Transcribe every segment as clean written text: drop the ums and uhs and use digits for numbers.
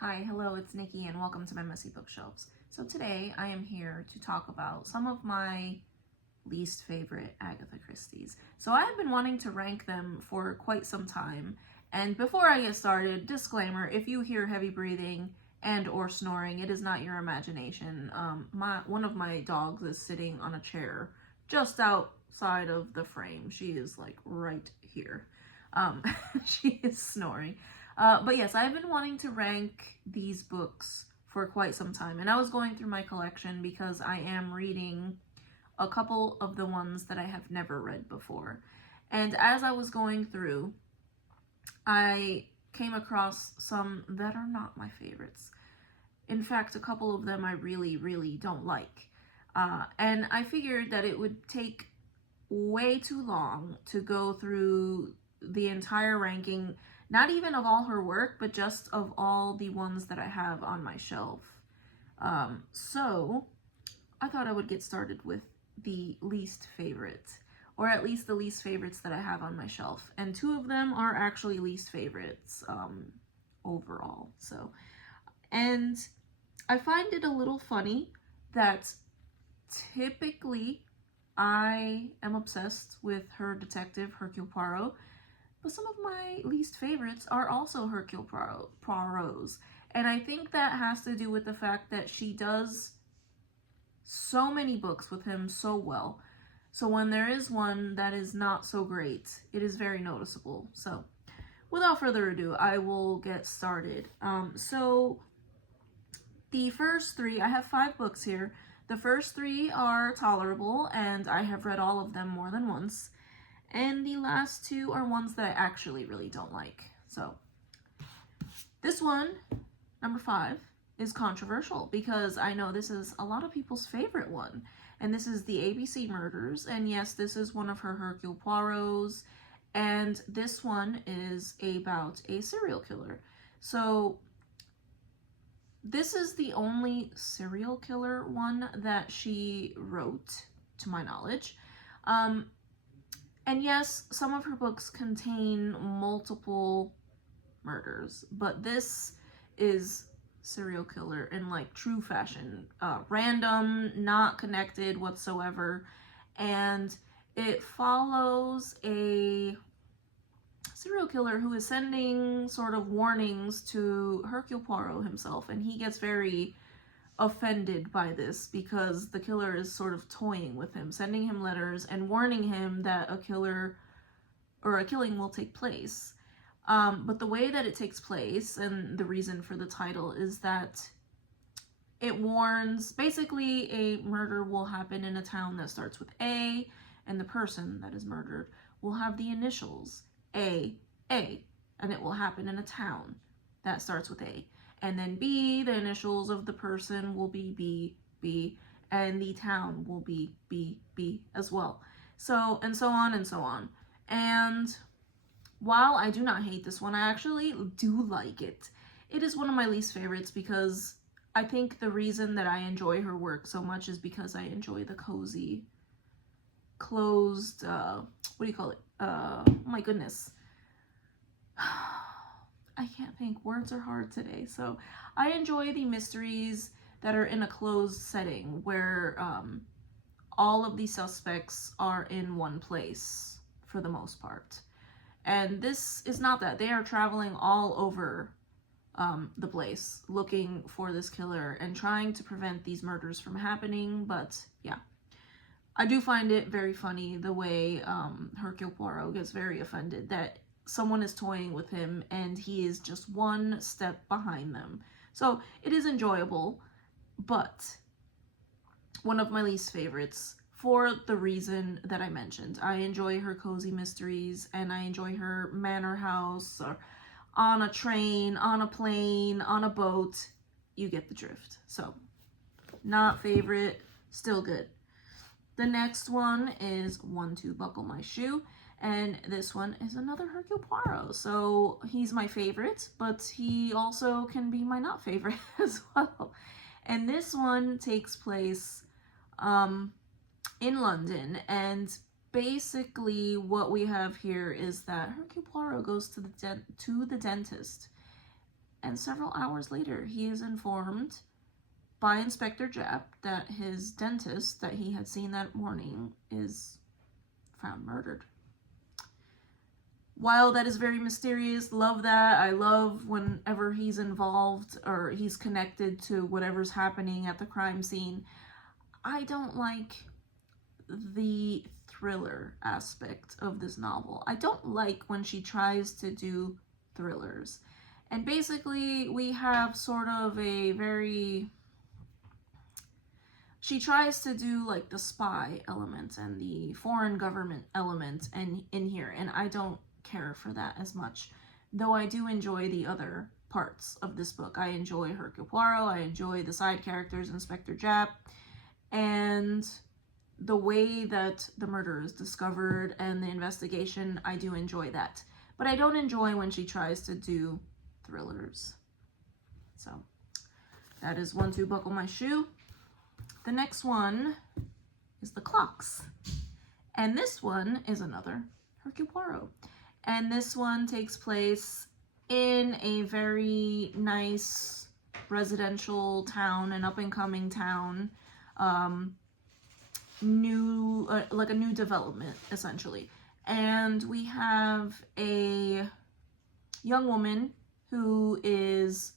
Hi, hello, it's Nikki and welcome to my Messy Bookshelves. So today I am here to talk about some of my least favorite Agatha Christie's. So I have been wanting to rank them for quite some time. And before I get started, disclaimer, if you hear heavy breathing and or snoring, it is not your imagination. One of my dogs is sitting on a chair just outside of the frame. She is like right here. She is snoring. But yes, I've been wanting to rank these books for quite some time, and I was going through my collection because I am reading a couple of the ones that I have never read before. And as I was going through, I came across some that are not my favorites. In fact, a couple of them I really, really don't like. And I figured that it would take way too long to go through the entire ranking, not even of all her work, but just of all the ones that I have on my shelf. So I thought I would get started with the least favorite, or at least the least favorites that I have on my shelf. And two of them are actually least favorites overall. And I find it a little funny that typically I am obsessed with her detective, Hercule Poirot, but some of my least favorites are also Hercule Poirot's. And I think that has to do with the fact that she does so many books with him so well. So when there is one that is not so great, it is very noticeable. So without further ado, I will get started. So the first three, I have 5 books here. The first 3 are tolerable, and I have read all of them more than once. And the last 2 are ones that I actually really don't like. So this one, number 5, is controversial because I know this is a lot of people's favorite one. And this is the ABC Murders. And yes, this is one of her Hercule Poirot's. And this one is about a serial killer. So this is the only serial killer one that she wrote, to my knowledge. And yes, some of her books contain multiple murders, but this is serial killer in like true fashion. Random, not connected whatsoever. And it follows a serial killer who is sending sort of warnings to Hercule Poirot himself, and he gets very offended by this because the killer is sort of toying with him, sending him letters and warning him that a killing will take place. But the way that it takes place, and the reason for the title, is that it warns, basically a murder will happen in a town that starts with A, and the person that is murdered will have the initials A, and it will happen in a town that starts with A. And then B, the initials of the person will be B, and the town will be B as well. So, and so on and so on. And while I do not hate this one, I actually do like it. It is one of my least favorites because I think the reason that I enjoy her work so much is because I enjoy the cozy, closed, what do you call it? Oh my goodness. I can't think. Words are hard today. So I enjoy the mysteries that are in a closed setting where all of the suspects are in one place for the most part. And this is not that. They are traveling all over the place looking for this killer and trying to prevent these murders from happening. But yeah, I do find it very funny the way Hercule Poirot gets very offended that someone is toying with him and he is just one step behind them. So it is enjoyable, but one of my least favorites for the reason that I mentioned. I enjoy her cozy mysteries, and I enjoy her manor house, or on a train, on a plane, on a boat. You get the drift. So not favorite, still good. The next one is One to Buckle My Shoe. And this one is another Hercule Poirot. So he's my favorite, but he also can be my not favorite as well. And this one takes place in London. And basically what we have here is that Hercule Poirot goes to the dentist. and several hours later, he is informed by Inspector Japp that his dentist that he had seen that morning is found murdered. While that is very mysterious, love that. I love whenever he's involved or he's connected to whatever's happening at the crime scene. I don't like the thriller aspect of this novel. I don't like when she tries to do thrillers. And basically, we have sort of a very... She tries to do like the spy element and the foreign government element in here, and I don't care for that as much. Though I do enjoy the other parts of this book. I enjoy Hercule Poirot, I enjoy the side characters, Inspector Japp, and the way that the murder is discovered and the investigation, I do enjoy that. But I don't enjoy when she tries to do thrillers. So, that is one to buckle my shoe. The next one is The Clocks. And this one is another Hercule Poirot. And this one takes place in a very nice residential town, an up-and-coming town. Like a new development, essentially. And we have a young woman who is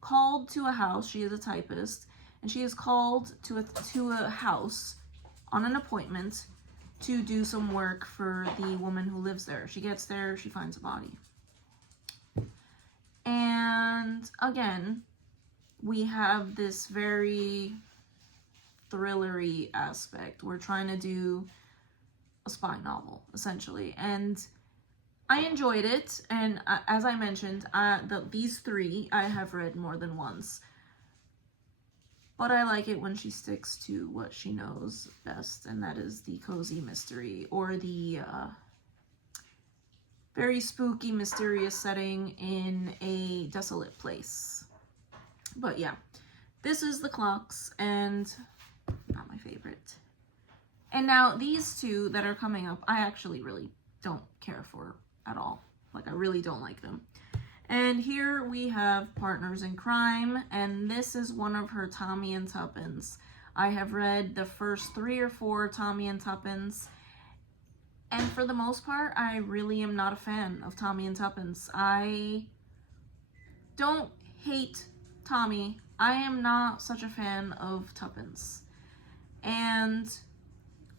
called to a house. She is a typist, and she is called to a house on an appointment to do some work for the woman who lives there. She gets there, she finds a body. And again, we have this very thrillery aspect. We're trying to do a spy novel, essentially. And I enjoyed it, and as I mentioned, these three I have read more than once. But I like it when she sticks to what she knows best, and that is the cozy mystery, or the very spooky, mysterious setting in a desolate place. But yeah, this is The Clocks, and not my favorite. And now these two that are coming up, I actually really don't care for at all. Like, I really don't like them. And here we have Partners in Crime, and this is one of her Tommy and Tuppence. I have read the first 3 or 4 Tommy and Tuppence, and for the most part, I really am not a fan of Tommy and Tuppence. I don't hate Tommy. I am not such a fan of Tuppence. And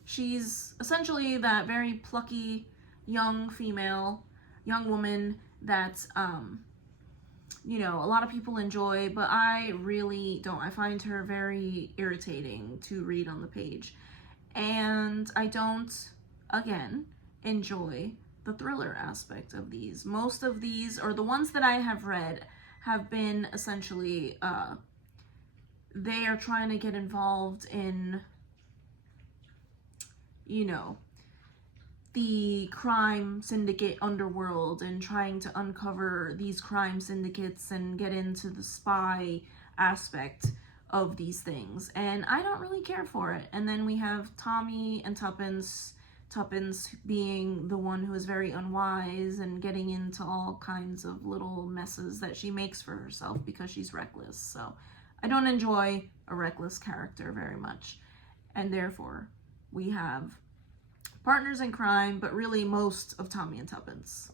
she's essentially that very plucky young woman that, you know, a lot of people enjoy, but I really don't. I find her very irritating to read on the page. And I don't, again, enjoy the thriller aspect of these. Most of these, or the ones that I have read, have been essentially, they are trying to get involved in, you know, the crime syndicate underworld and trying to uncover these crime syndicates and get into the spy aspect of these things. And I don't really care for it. And then we have Tommy and Tuppence being the one who is very unwise and getting into all kinds of little messes that she makes for herself because she's reckless. So I don't enjoy a reckless character very much. And therefore, we have Partners in Crime, but really most of Tommy and Tuppence.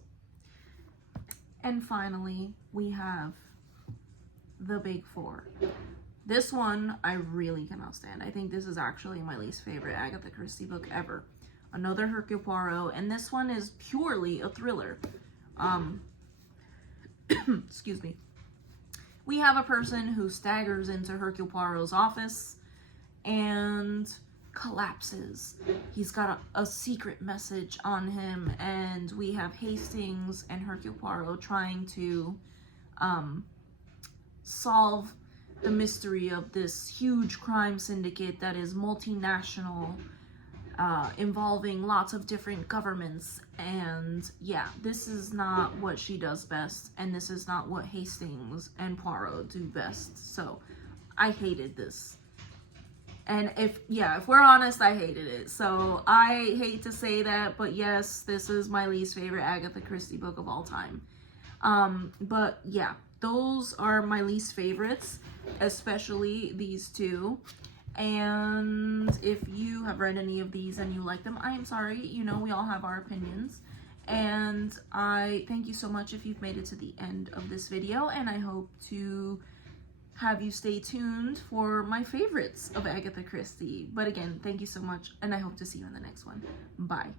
And finally, we have The Big Four. This one I really cannot stand. I think this is actually my least favorite Agatha Christie book ever. Another Hercule Poirot, and this one is purely a thriller. Excuse me. We have a person who staggers into Hercule Poirot's office and collapses. He's got a secret message on him, and we have Hastings and Hercule Poirot trying to solve the mystery of this huge crime syndicate that is multinational, involving lots of different governments. And yeah, this is not what she does best, and this is not what Hastings and Poirot do best. So I hated this. And if we're honest, I hated it. So I hate to say that, but yes, this is my least favorite Agatha Christie book of all time. But yeah, those are my least favorites, especially these two. And if you have read any of these and you like them, I am sorry, you know, we all have our opinions. And I thank you so much if you've made it to the end of this video, and I hope to have you stay tuned for my favorites of Agatha Christie. But again, thank you so much, and I hope to see you in the next one. Bye.